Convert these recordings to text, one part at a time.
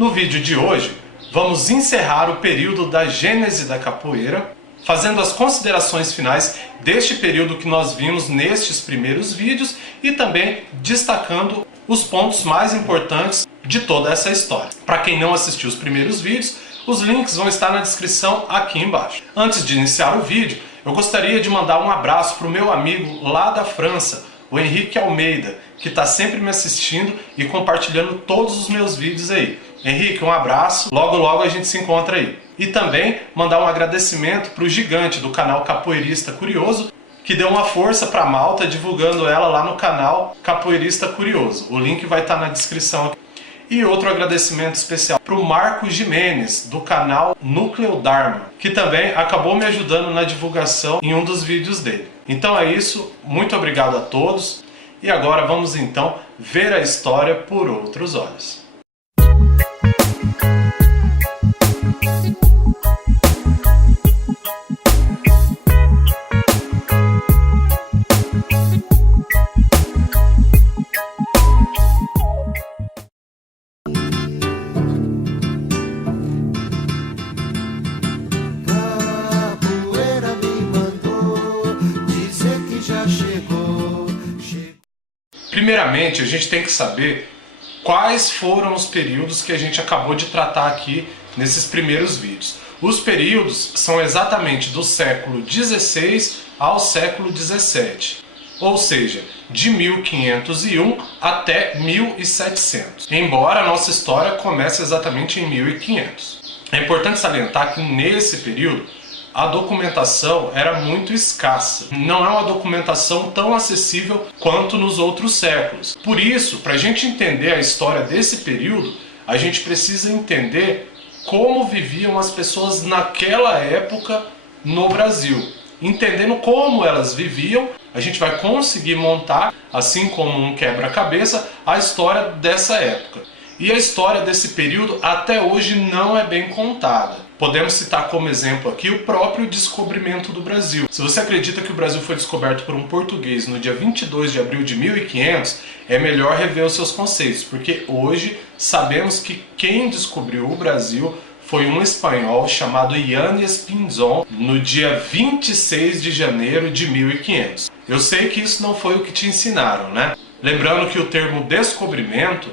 No vídeo de hoje, vamos encerrar o período da gênese da capoeira, fazendo as considerações finais deste período que nós vimos nestes primeiros vídeos e também destacando os pontos mais importantes de toda essa história. Para quem não assistiu os primeiros vídeos, os links vão estar na descrição aqui embaixo. Antes de iniciar o vídeo, eu gostaria de mandar um abraço para o meu amigo lá da França, o Henrique Almeida, que está sempre me assistindo e compartilhando todos os meus vídeos aí. Henrique, um abraço, logo logo a gente se encontra aí. E também mandar um agradecimento para o Gigante do canal Capoeirista Curioso, que deu uma força para a Malta divulgando ela lá no canal Capoeirista Curioso. O link vai estar na descrição aqui. E outro agradecimento especial para o Marco Jimenez, do canal Núcleo Dharma, que também acabou me ajudando na divulgação em um dos vídeos dele. Então é isso, muito obrigado a todos. E agora vamos então ver a história por outros olhos. Primeiramente, a gente tem que saber quais foram os períodos que a gente acabou de tratar aqui nesses primeiros vídeos. Os períodos são exatamente do século XVI ao século XVII, ou seja, de 1501 até 1700, embora a nossa história comece exatamente em 1500. É importante salientar que nesse período a documentação era muito escassa. Não é uma documentação tão acessível quanto nos outros séculos. Por isso, para a gente entender a história desse período, a gente precisa entender como viviam as pessoas naquela época no Brasil. Entendendo como elas viviam, a gente vai conseguir montar, assim como um quebra-cabeça, a história dessa época. E a história desse período até hoje não é bem contada. Podemos citar como exemplo aqui o próprio descobrimento do Brasil. Se você acredita que o Brasil foi descoberto por um português no dia 22 de abril de 1500, é melhor rever os seus conceitos, porque hoje sabemos que quem descobriu o Brasil foi um espanhol chamado Yáñez Pinzón no dia 26 de janeiro de 1500. Eu sei que isso não foi o que te ensinaram, né? Lembrando que o termo descobrimento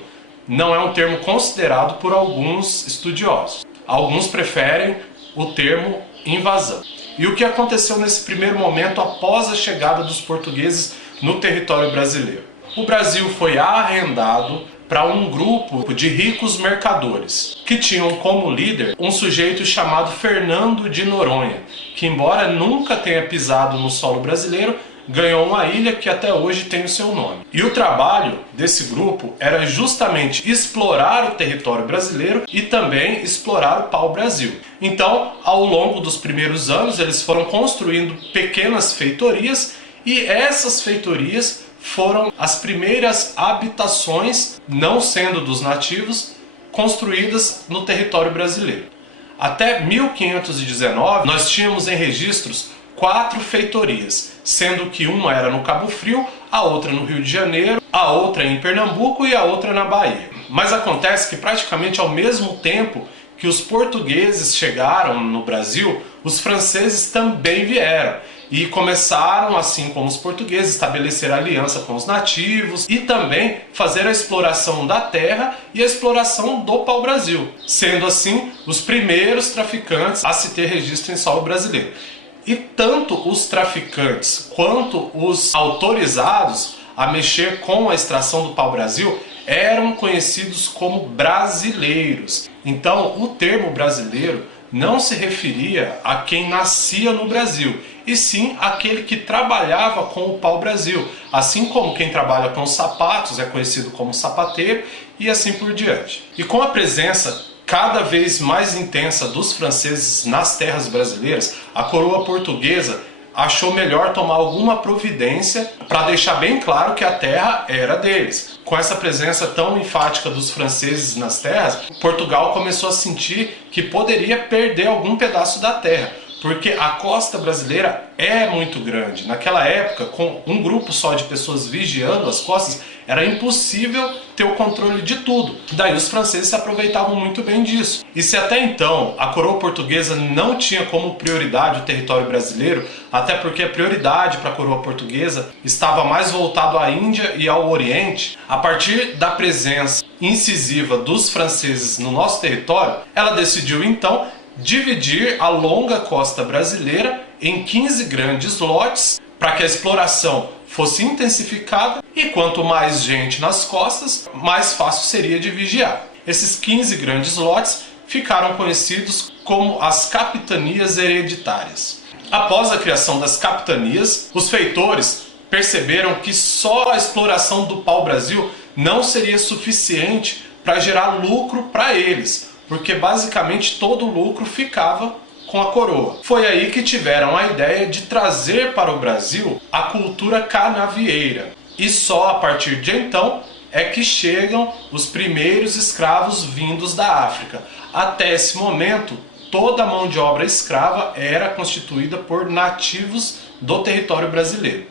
não é um termo considerado por alguns estudiosos. Alguns preferem o termo invasão. E o que aconteceu nesse primeiro momento após a chegada dos portugueses no território brasileiro? O Brasil foi arrendado para um grupo de ricos mercadores, que tinham como líder um sujeito chamado Fernando de Noronha, que embora nunca tenha pisado no solo brasileiro, ganhou uma ilha que até hoje tem o seu nome. E o trabalho desse grupo era justamente explorar o território brasileiro e também explorar o pau-brasil. Então, ao longo dos primeiros anos, eles foram construindo pequenas feitorias e essas feitorias foram as primeiras habitações, não sendo dos nativos, construídas no território brasileiro. Até 1519, nós tínhamos em registros 4 feitorias, sendo que uma era no Cabo Frio, a outra no Rio de Janeiro, a outra em Pernambuco e a outra na Bahia. Mas acontece que praticamente ao mesmo tempo que os portugueses chegaram no Brasil, os franceses também vieram e começaram, assim como os portugueses, estabelecer aliança com os nativos e também fazer a exploração da terra e a exploração do pau-brasil, sendo assim os primeiros traficantes a se ter registro em solo brasileiro. E tanto os traficantes quanto os autorizados a mexer com a extração do pau-brasil eram conhecidos como brasileiros. Então, o termo brasileiro não se referia a quem nascia no Brasil, e sim aquele que trabalhava com o pau-brasil, assim como quem trabalha com sapatos é conhecido como sapateiro e assim por diante. E com a presença cada vez mais intensa dos franceses nas terras brasileiras, a coroa portuguesa achou melhor tomar alguma providência para deixar bem claro que a terra era deles. Com essa presença tão enfática dos franceses nas terras, Portugal começou a sentir que poderia perder algum pedaço da terra, porque a costa brasileira é muito grande. Naquela época, com um grupo só de pessoas vigiando as costas, Era impossível ter o controle de tudo. Daí os franceses se aproveitavam muito bem disso. E se até então a coroa portuguesa não tinha como prioridade o território brasileiro, até porque a prioridade para a coroa portuguesa estava mais voltado à Índia e ao Oriente, a partir da presença incisiva dos franceses no nosso território, ela decidiu então dividir a longa costa brasileira em 15 grandes lotes para que a exploração fosse intensificada e quanto mais gente nas costas, mais fácil seria de vigiar. Esses 15 grandes lotes ficaram conhecidos como as capitanias hereditárias. Após a criação das capitanias, os feitores perceberam que só a exploração do pau-brasil não seria suficiente para gerar lucro para eles, porque basicamente todo o lucro ficava com a coroa. Foi aí que tiveram a ideia de trazer para o Brasil a cultura canavieira. E só a partir de então é que chegam os primeiros escravos vindos da África. Até esse momento, toda a mão de obra escrava era constituída por nativos do território brasileiro.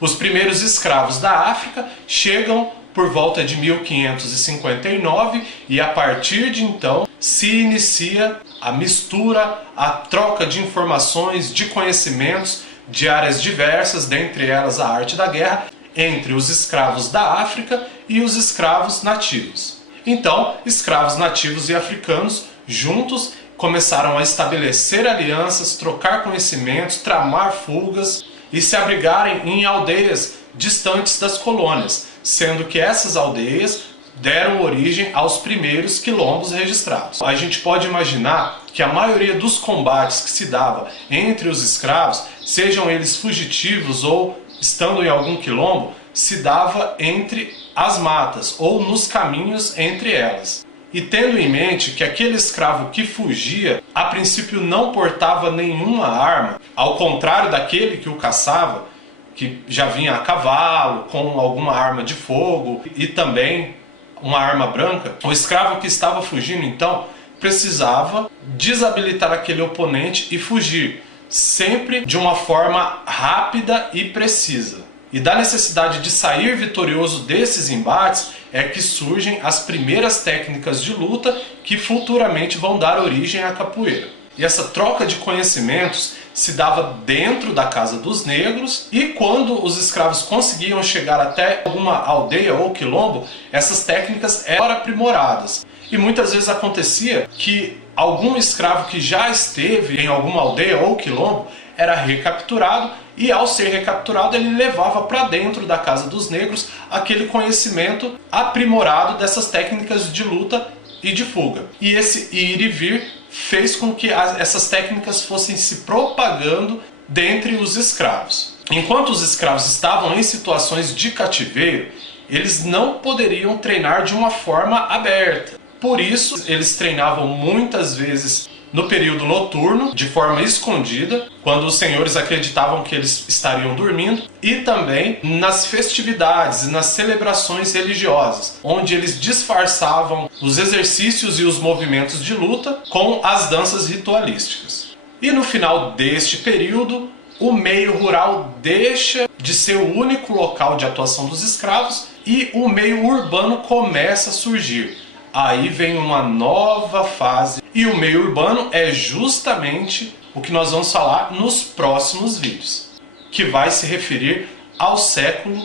Os primeiros escravos da África chegam por volta de 1559 e a partir de então se inicia a mistura, a troca de informações, de conhecimentos de áreas diversas, dentre elas a arte da guerra, entre os escravos da África e os escravos nativos. Então, escravos nativos e africanos juntos começaram a estabelecer alianças, trocar conhecimentos, tramar fugas e se abrigarem em aldeias distantes das colônias, sendo que essas aldeias deram origem aos primeiros quilombos registrados. A gente pode imaginar que a maioria dos combates que se dava entre os escravos, sejam eles fugitivos ou estando em algum quilombo, se dava entre as matas ou nos caminhos entre elas. E tendo em mente que aquele escravo que fugia, a princípio não portava nenhuma arma, ao contrário daquele que o caçava, que já vinha a cavalo, com alguma arma de fogo e também uma arma branca, o escravo que estava fugindo então precisava desabilitar aquele oponente e fugir, sempre de uma forma rápida e precisa. E da necessidade de sair vitorioso desses embates é que surgem as primeiras técnicas de luta que futuramente vão dar origem à capoeira. E essa troca de conhecimentos se dava dentro da casa dos negros e quando os escravos conseguiam chegar até alguma aldeia ou quilombo, essas técnicas eram aprimoradas. E muitas vezes acontecia que algum escravo que já esteve em alguma aldeia ou quilombo era recapturado e ao ser recapturado ele levava para dentro da casa dos negros aquele conhecimento aprimorado dessas técnicas de luta e de fuga. E esse ir e vir fez com que essas técnicas fossem se propagando dentre os escravos. Enquanto os escravos estavam em situações de cativeiro, eles não poderiam treinar de uma forma aberta. Por isso, eles treinavam muitas vezes no período noturno, de forma escondida, quando os senhores acreditavam que eles estariam dormindo, e também nas festividades e nas celebrações religiosas, onde eles disfarçavam os exercícios e os movimentos de luta com as danças ritualísticas. E no final deste período, o meio rural deixa de ser o único local de atuação dos escravos e o meio urbano começa a surgir. Aí vem uma nova fase e o meio urbano é justamente o que nós vamos falar nos próximos vídeos, que vai se referir ao século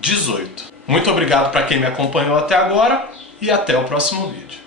XVIII. Muito obrigado para quem me acompanhou até agora e até o próximo vídeo.